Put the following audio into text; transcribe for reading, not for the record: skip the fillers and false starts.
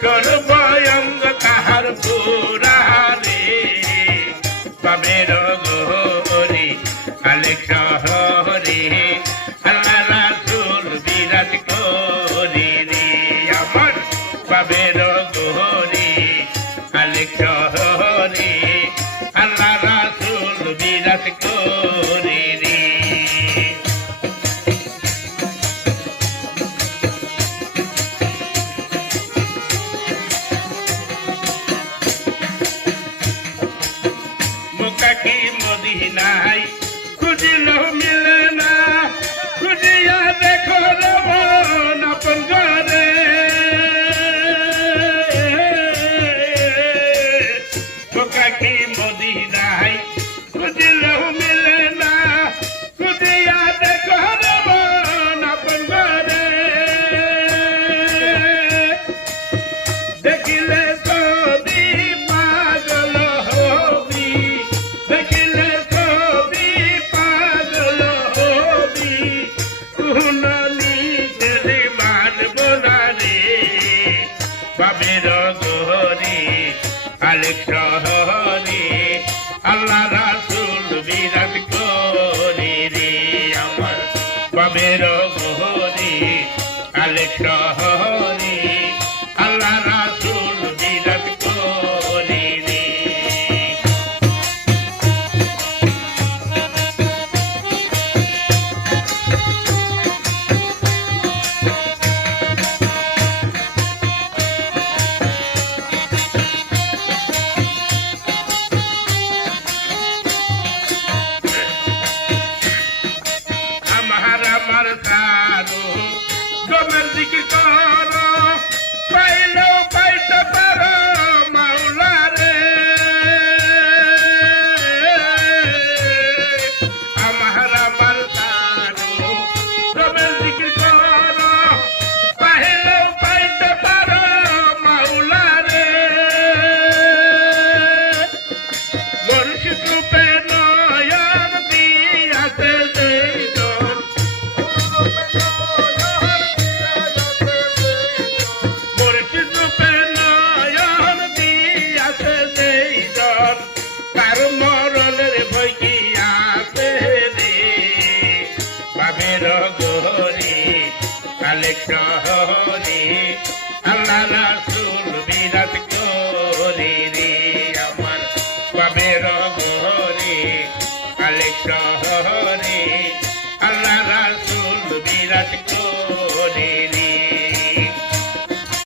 সর্বঙ্গ তাহার পুরারে পাবের গহরে আলেক শহরে আল্লাহ রাসূল বিরাজ করে রে আমার পাবের গহরে আলেক শহরে আল্লাহ রাসূল বিরাজ করে রে মুকাকি মদিনায় খুঁজিলেও মিলে না খুঁজিয়া দেখো রমন আপন ঘরে মুকাকি মদিনায় খুঁজিলেও মিলে না খুঁজিয়া দেখো রমন আপন ঘরে দেখিলে ছবি পাগল হবি দেখিলে ছবি পাগল হবি কুহনানি ছেলে মানব না রে পাবের গহরে আলেক শহরে